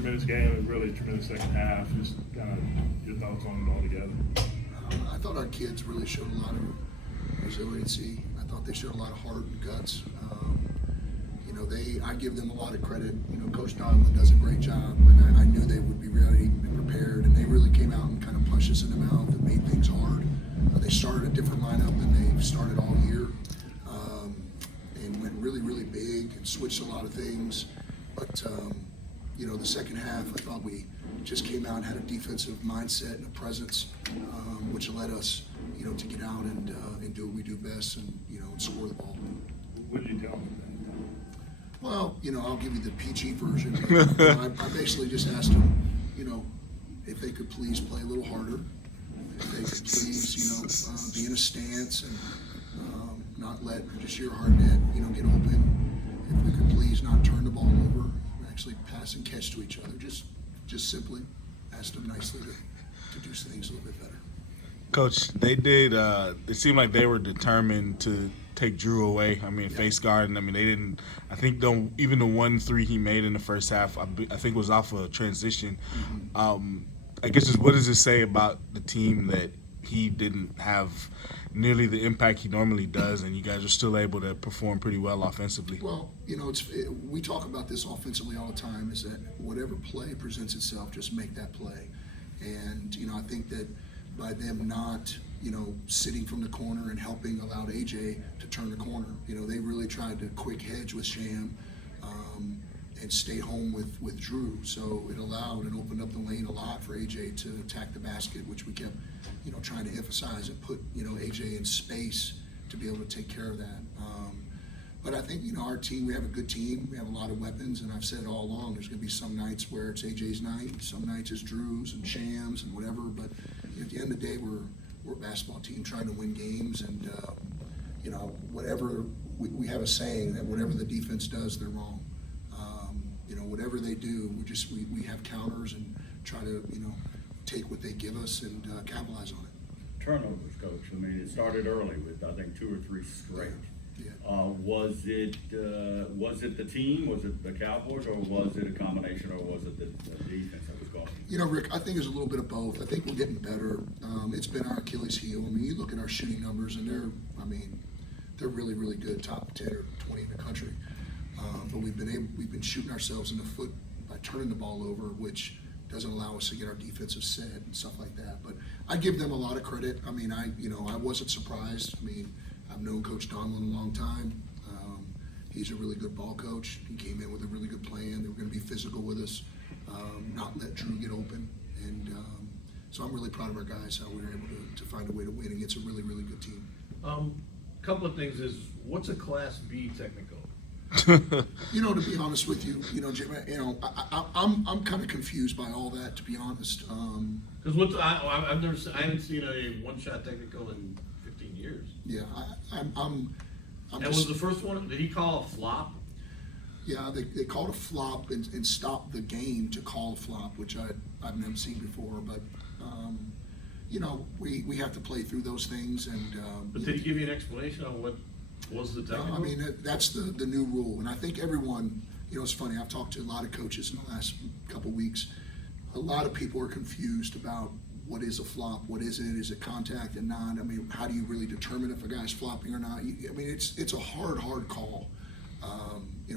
tremendous game and really a tremendous second half. Just kind of your thoughts on it all together. I thought our kids really showed a lot of resiliency. I thought they showed a lot of heart and guts. I give them a lot of credit. Coach Donovan does a great job, and I knew they would be ready and prepared, and they really came out and kind of punched us in the mouth and made things hard. They started a different lineup than they've started all year, and went really, really big and switched a lot of things. But the second half, I thought we just came out and had a defensive mindset and a presence, which led us, to get out and do what we do best and score the ball. What did you tell them? Well, I'll give you the PG version. I basically just asked them, if they could please play a little harder, if they could please, be in a stance and not let just your hard net, get open. If we could please not turn the ball over, actually pass and catch to each other. Just simply asked them nicely to do things a little bit better. Coach, they did. It seemed like they were determined to take Drew away. Face guard. They didn't. I think even the 1-3 he made in the first half, I think was off a transition. I guess just what does it say about the team that he didn't have nearly the impact he normally does, and you guys are still able to perform pretty well offensively? Well, we talk about this offensively all the time. Is that whatever play presents itself, just make that play. And I think that by them not sitting from the corner and helping allowed AJ to turn the corner. They really tried to quick hedge with Sham and stay home with Drew. So it allowed and opened up the lane a lot for AJ to attack the basket, which we kept trying to emphasize and put AJ in space to be able to take care of that. But I think our team, we have a good team. We have a lot of weapons, and I've said all along there's going to be some nights where it's AJ's night, some nights it's Drew's and Sham's and whatever. But at the end of the day, we're a basketball team trying to win games, and whatever we have a saying that whatever the defense does, they're wrong. Whatever they do, we have counters and try to take what they give us and capitalize on it. Turnovers, Coach. It started early with I think 2 or 3 straight. Yeah. Was it the team? Was it the Cowboys, or was it a combination, or was it the defense that was going? Rick, I think it's a little bit of both. I think we're getting better. It's been our Achilles heel. You look at our shooting numbers, and they're really, really good, top 10 or 20 in the country. But we've been shooting ourselves in the foot by turning the ball over, which doesn't allow us to get our defensive set and stuff like that. But I give them a lot of credit. I wasn't surprised. I've known Coach Donlin a long time. He's a really good ball coach. He came in with a really good plan. They were going to be physical with us, not let Drew get open. And so I'm really proud of our guys, how we were able to find a way to win against a really, really good team. Couple of things is, what's a Class B technical? To be honest with you, Jim, I'm kind of confused by all that, to be honest. Because I haven't seen a one-shot technical in 15 years. Yeah, I'm and was the first one? Did he call a flop? Yeah, they called a flop and stopped the game to call a flop, which I've never seen before. But we have to play through those things. And but did he give you an explanation on what was the technical? That's the new rule, and I think everyone. It's funny. I've talked to a lot of coaches in the last couple weeks. A lot of people are confused about what is a flop, what is it? Is it contact and not? How do you really determine if a guy's flopping or not? It's a hard call.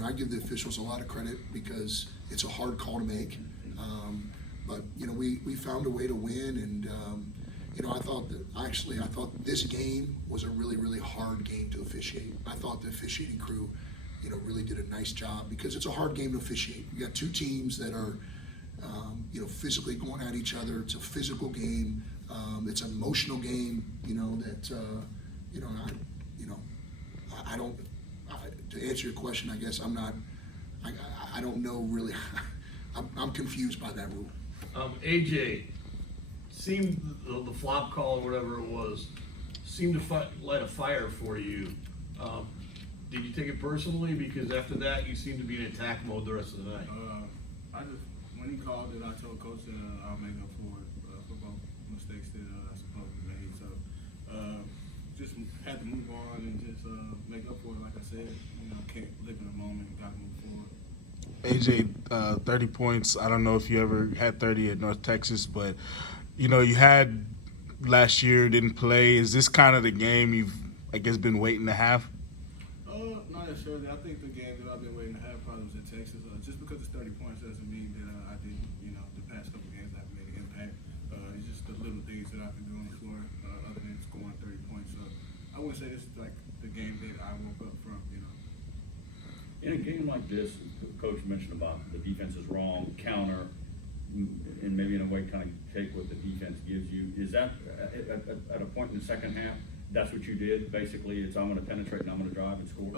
I give the officials a lot of credit because it's a hard call to make. But we found a way to win, and I thought this game was a really, really hard game to officiate. I thought the officiating crew, really did a nice job because it's a hard game to officiate. You got two teams that are, physically going at each other. It's a physical game. It's an emotional game. I don't. To answer your question, I guess I don't know really. I'm confused by that rule. AJ seemed the flop call or whatever it was seemed to light a fire for you. Did you take it personally? Because after that, you seemed to be in attack mode the rest of the night. When he called it, I told Coach that I'll make up for it for both mistakes that I supposedly made. So just had to move on and just make up for it. Like I said, can't live in the moment. Got to move forward. AJ, 30 points. I don't know if you ever had 30 at North Texas, but you had last year, didn't play. Is this kind of the game you've, I guess, been waiting to have? Not necessarily. I think the game that I've been waiting to have probably was in Texas. Just because it's 30 points doesn't mean that I didn't, the past couple games I haven't made an impact. It's just the little things that I've been doing on the floor other than scoring 30 points. So I wouldn't say this is like the game that I woke up from, In a game like this, Coach mentioned about the defense is wrong, counter, and maybe in a way kind of take what the defense gives you. Is that at a point in the second half, that's what you did? Basically, it's I'm going to penetrate and I'm going to drive and score?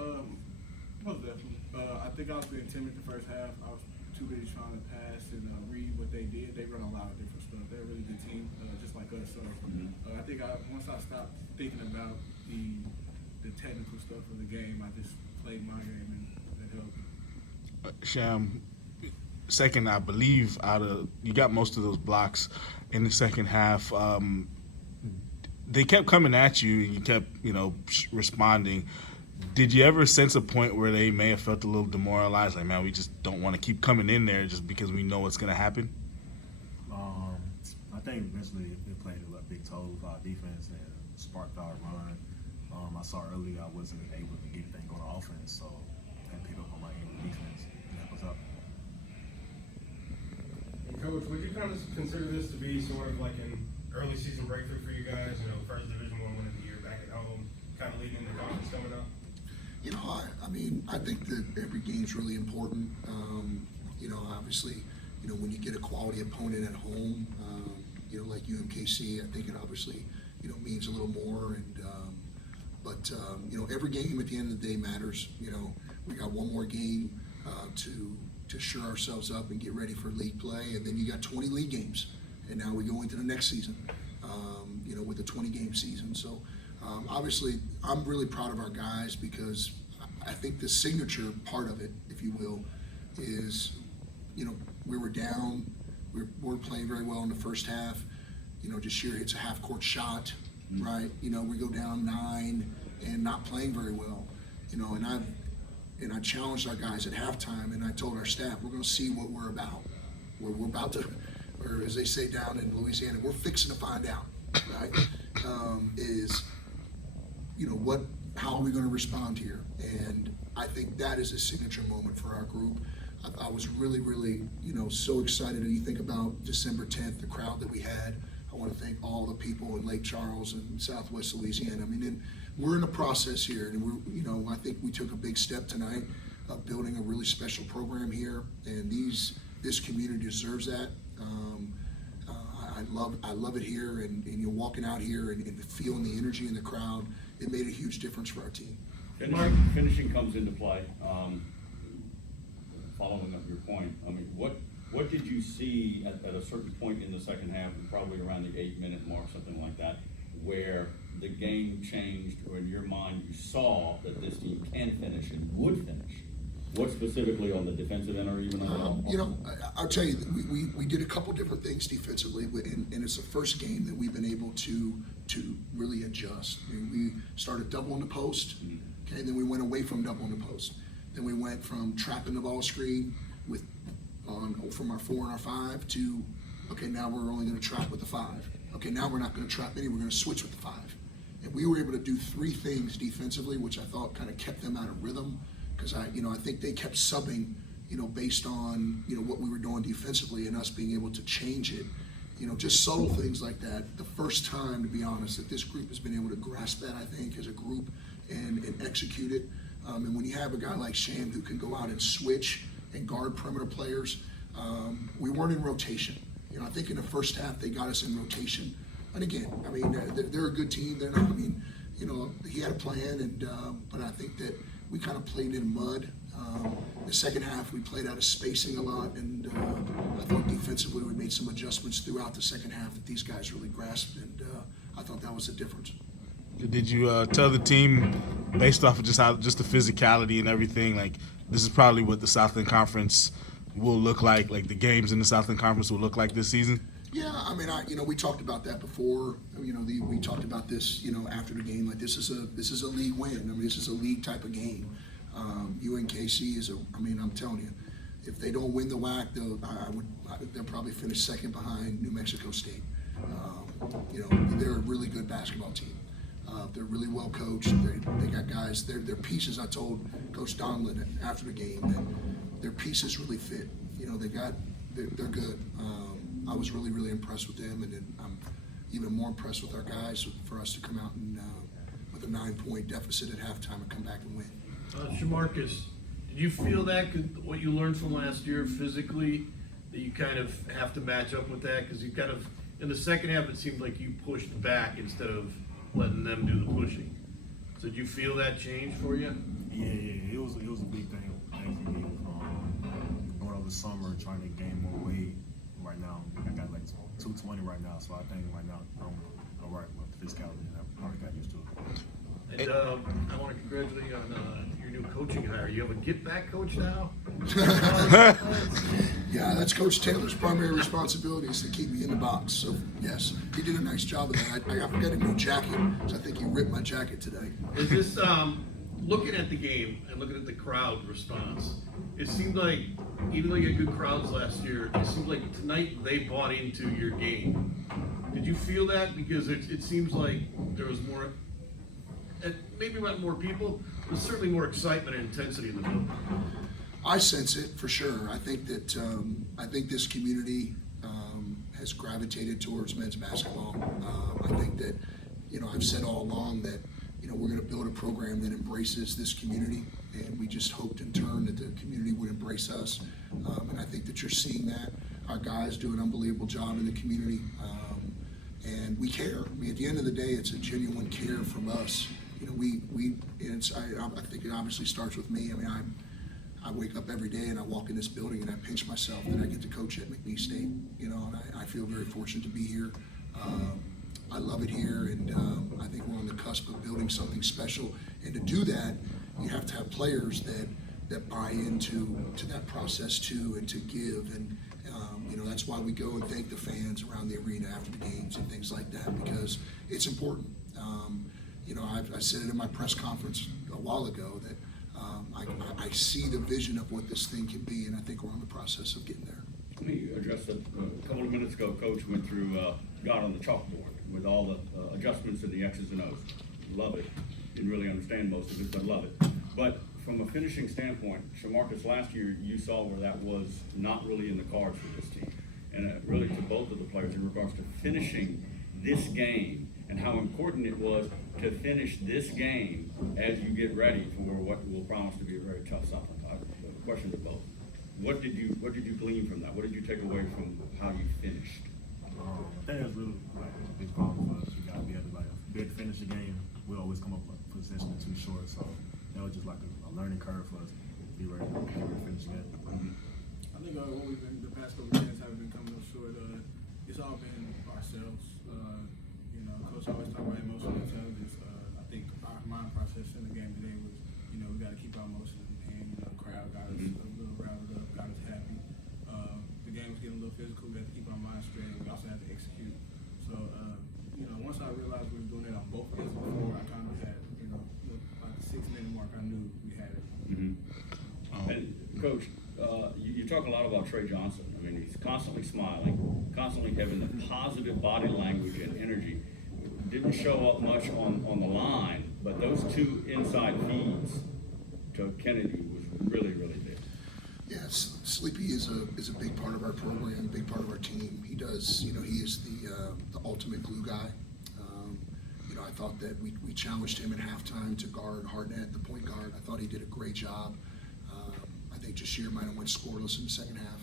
Most definitely. I think I was being timid the first half. I was too busy trying to pass and read what they did. They run a lot of different stuff. They're a really good team, just like us. So I think once I stopped thinking about the technical stuff of the game, I just played my game and that helped. Sham, second, I believe, you got most of those blocks in the second half. They kept coming at you, and you kept, responding. Did you ever sense a point where they may have felt a little demoralized, like, man, we just don't want to keep coming in there just because we know what's going to happen? I think eventually it played a big toll with our defense and sparked our run. I saw earlier I wasn't able to get anything on offense, so I picked up on my end with defense. And that was up. And Coach, would you kind of consider this to be sort of like an early season breakthrough for you guys? First Division I win of the year back at home, kind of leading in the conference coming up? I think that every game's really important. Obviously, when you get a quality opponent at home, like UMKC, I think it obviously, means a little more. But every game at the end of the day matters. We got one more game to shore ourselves up and get ready for league play, and then you got 20 league games, and now we go into the next season, with a 20-game season. So obviously, I'm really proud of our guys because I think the signature part of it, if you will, is we were down, we weren't playing very well in the first half. Jashir hits a half-court shot, right? We go down 9 and not playing very well. And I challenged our guys at halftime, and I told our staff, we're going to see what we're about. We're about to, or as they say down in Louisiana, we're fixing to find out, right? How are we going to respond here? And I think that is a signature moment for our group. I was really, really, so excited. And you think about December 10th, the crowd that we had. I want to thank all the people in Lake Charles and Southwest Louisiana. And we're in a process here, and I think we took a big step tonight of building a really special program here, and this community deserves that. I love it here, and you're walking out here and feeling the energy in the crowd. It made a huge difference for our team. Finishing comes into play. Following up your point, what did you see at a certain point in the second half, probably around the 8-minute mark, something like that, where the game changed, or in your mind you saw that this team can finish and would finish? What specifically on the defensive end or even on the offense? I'll tell you, we did a couple different things defensively, and it's the first game that we've been able to really adjust. We started double in the post, okay, then we went away from double in the post. Then we went from trapping the ball screen from our 4 and our 5 to, okay, now we're only going to trap with the 5. Okay, now we're not going to trap any, we're going to switch with the 5. And we were able to do 3 things defensively, which I thought kind of kept them out of rhythm, because I think they kept subbing, based on, what we were doing defensively and us being able to change it. Just subtle things like that. The first time, to be honest, that this group has been able to grasp that, I think, as a group and execute it. And when you have a guy like Sham who can go out and switch and guard perimeter players, we weren't in rotation. I think in the first half they got us in rotation. And again, they're a good team. They're not. He had a plan, but I think that we kind of played in mud. The second half we played out of spacing a lot, and I thought defensively we made some adjustments throughout the second half that these guys really grasped, and I thought that was the difference. Did you tell the team, based off of just the physicality and everything, like this is probably what the Southland Conference will look like the games in the Southland Conference will look like this season? Yeah, we talked about that before. We talked about this, after the game. Like this is a league win. This is a league type of game. UNKC is I'm telling you, if they don't win the WAC, they'll probably finish second behind New Mexico State. They're a really good basketball team. They're really well coached. They got guys. Their pieces. I told Coach Donlin after the game that their pieces really fit. They're good. I was really impressed with them, and then I'm even more impressed with our guys for us to come out and with a 9-point deficit at halftime and come back and win. Sha'markus, did you feel that what you learned from last year physically, that you kind of have to match up with that? Because you kind of, in the second half, it seemed like you pushed back instead of letting them do the pushing. So did you feel that change for you? Yeah, it was a big thing for me. Going over the summer, trying to gain more weight. Right now, I got like 220 right now, so I think right now I'm all right with the physicality, and I already got used to it. And I want to congratulate you on your new coaching hire. You have a get-back coach now? Yeah, that's Coach Taylor's primary responsibility is to keep me in the box. So, yes, he did a nice job of that. I got a new jacket, so I think he ripped my jacket today. Is this, looking at the game and looking at the crowd response, it seemed like, even though you had good crowds last year, it seemed like tonight they bought into your game. Did you feel that? Because it seems like there was more, maybe not more people, but certainly more excitement and intensity in the building. I sense it for sure. I think that I think this community has gravitated towards men's basketball. I think that I've said all along that we're going to build a program that embraces this community, and we just hoped in turn that the community would embrace us. And I think that you're seeing that. Our guys do an unbelievable job in the community, and we care. I mean, at the end of the day, it's a genuine care from us. I think it obviously starts with me. I mean, I wake up every day and I walk in this building and I pinch myself that I get to coach at McNeese State, and I feel very fortunate to be here. I love it here, and I think we're on the cusp of building something special. And to do that, you have to have players that buy into that process too, and to give. And that's why we go and thank the fans around the arena after the games and things like that, because it's important. I said it in my press conference a while ago that I see the vision of what this thing can be, and I think we're on the process of getting there. Let me address that. A couple of minutes ago, Coach went through, got on the chalkboard with all the adjustments in the X's and O's. Love it. Didn't really understand most of it, but love it. But from a finishing standpoint, Sha'markus, last year you saw where that was not really in the cards for this team. And really to both of the players in regards to finishing this game and how important it was to finish this game as you get ready for what will promise to be a very tough summer. Question to both. What did you glean from that? What did you take away from how you finished? I think that's really a big problem for us. You gotta be able to finish the game. We always come up with a possession too short, so that was just like a learning curve for us to be ready to finish the game. I think what we've been the past couple of games have been coming up short. It's all been ourselves. Coach always talk about emotional intelligence. I think our mind process in the game today was, we got to keep our emotions in hand. The crowd got us a little riled up, got us happy. The game was getting a little physical. We had to keep our minds straight. We also had to execute. So, once I realized we were doing that on both ends before, I kind of had, like the 6-minute mark, I knew we had it. Mm-hmm. And Coach, you talk a lot about Trey Johnson. I mean, he's constantly smiling, constantly having the positive body language and energy. Didn't show up much on the line, but those two inside feeds to Kennedy was really big. Yes, Sleepy is a big part of our program, big part of our team. He does, he is the ultimate glue guy. I thought that we challenged him at halftime to guard Hartnett, the point guard. I thought he did a great job. I think Jashir might have went scoreless in the second half.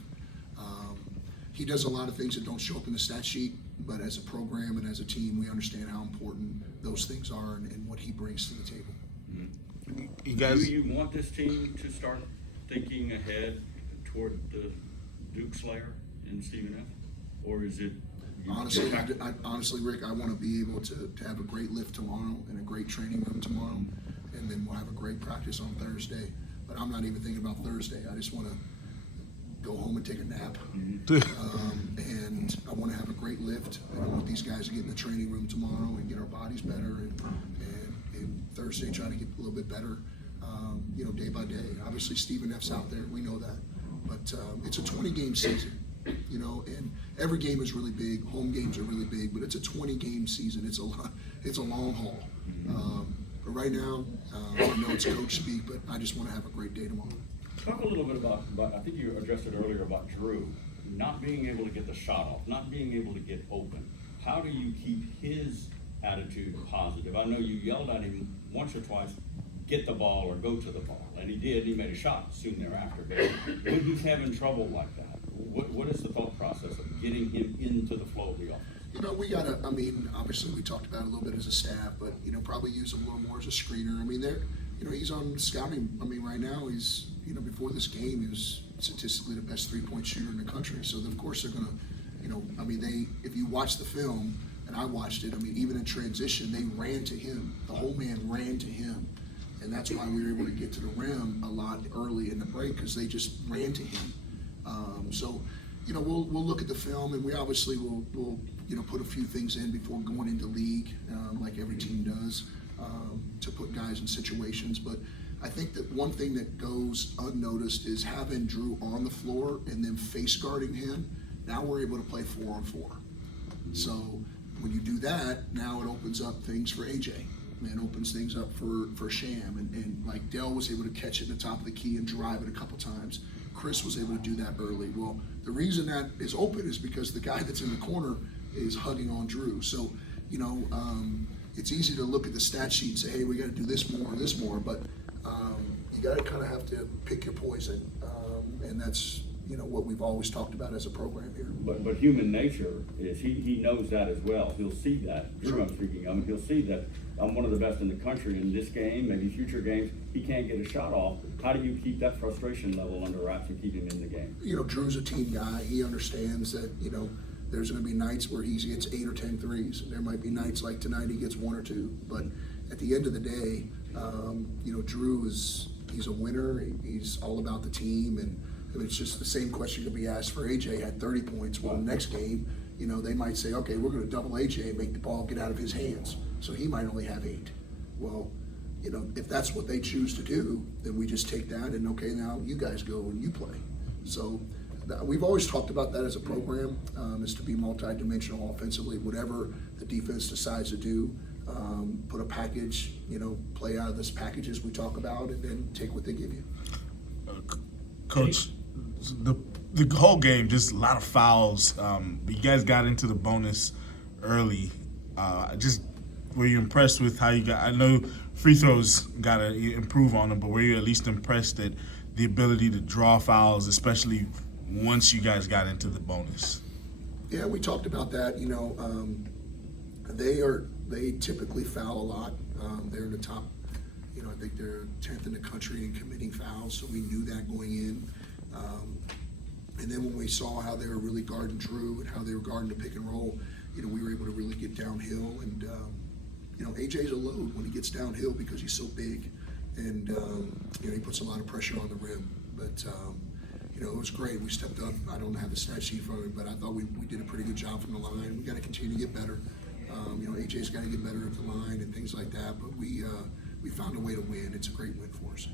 He does a lot of things that don't show up in the stat sheet, but as a program and as a team, we understand how important those things are and what he brings to the table. Mm-hmm. You guys, do you want this team to start thinking ahead toward the Duke Slayer and Stephen F? Or is it? Honestly, Rick, I want to be able to have a great lift tomorrow and a great training room tomorrow, and then we'll have a great practice on Thursday. But I'm not even thinking about Thursday. I just want to go home and take a nap. And I want to have a great lift. And I want these guys to get in the training room tomorrow and get our bodies better, and Thursday try to get a little bit better, day by day. Obviously, Stephen F's out there. We know that. But it's a 20-game season, you know, and every game is really big. Home games are really big, but it's a 20-game season. It's a lot. It's a long haul. But right now, I know it's coach speak, but I just want to have a great day tomorrow. Talk a little bit about, I think you addressed it earlier about Drew, not being able to get the shot off, not being able to get open. How do you keep his attitude positive? I know you yelled at him once or twice, get the ball or go to the ball, and he did. He made a shot soon thereafter. But when he's having trouble like that, what is the thought process of getting him into the flow of the offense? You know, we gotta, I mean, obviously we talked about it a little bit as a staff, but, you know, probably use him a little more as a screener. I mean, you know, he's on scouting. I mean, right now he's, you know, before this game, he was statistically the best three-point shooter in the country. So, of course, they're gonna, you know, I mean, if you watch the film, and I watched it, I mean, even in transition, they ran to him. The whole man ran to him. And that's why we were able to get to the rim a lot early in the break, because they just ran to him. So, you know, we'll look at the film, and we obviously will you know, put a few things in before going into league, like every team does, to put guys in situations. But I think that one thing that goes unnoticed is having Drew on the floor and then face guarding him. Now we're able to play 4-on-4. So when you do that, now it opens up things for AJ. And opens things up for Sham. And like Dell was able to catch it in the top of the key and drive it a couple times. Chris was able to do that early. Well, the reason that is open is because the guy that's in the corner is hugging on Drew. So, you know, it's easy to look at the stat sheet and say, hey, we got to do this more, but you got to kind of have to pick your poison. And that's, you know, what we've always talked about as a program here. But human nature is he knows that as well. He'll see that. Drew, I'm speaking. I mean, he'll see that I'm one of the best in the country in this game, maybe future games. He can't get a shot off. How do you keep that frustration level under wraps and keep him in the game? You know, Drew's a team guy. He understands that, you know, there's going to be nights where he gets 8 or 10 threes. There might be nights like tonight he gets 1 or 2. But at the end of the day, you know, Drew he's a winner. He's all about the team. And it's just the same question could be asked for AJ. Had 30 points. Well, the next game, you know, they might say, okay, we're going to double AJ and make the ball get out of his hands. So he might only have 8. Well, you know, if that's what they choose to do, then we just take that and, okay, now you guys go and you play. So we've always talked about that as a program, is to be multi-dimensional offensively, whatever the defense decides to do. Put a package, you know, play out of this packages we talk about, and then take what they give you. Coach, the whole game, just a lot of fouls. You guys got into the bonus early. Just were you impressed with how you got? I know free throws got to improve on them, but were you at least impressed at the ability to draw fouls, especially once you guys got into the bonus? Yeah, we talked about that. You know, they typically foul a lot. They're in the top. You know, I think they're 10th in the country in committing fouls, so we knew that going in. And then when we saw how they were really guarding Drew and how they were guarding the pick and roll, you know, we were able to really get downhill. And, you know, AJ's a load when he gets downhill because he's so big. And, you know, he puts a lot of pressure on the rim. But, you know, it was great. We stepped up. I don't have the stat sheet for it, but I thought we did a pretty good job from the line. We got to continue to get better. You know, AJ's got to get better at the line and things like that. But we found a way to win. It's a great win for us.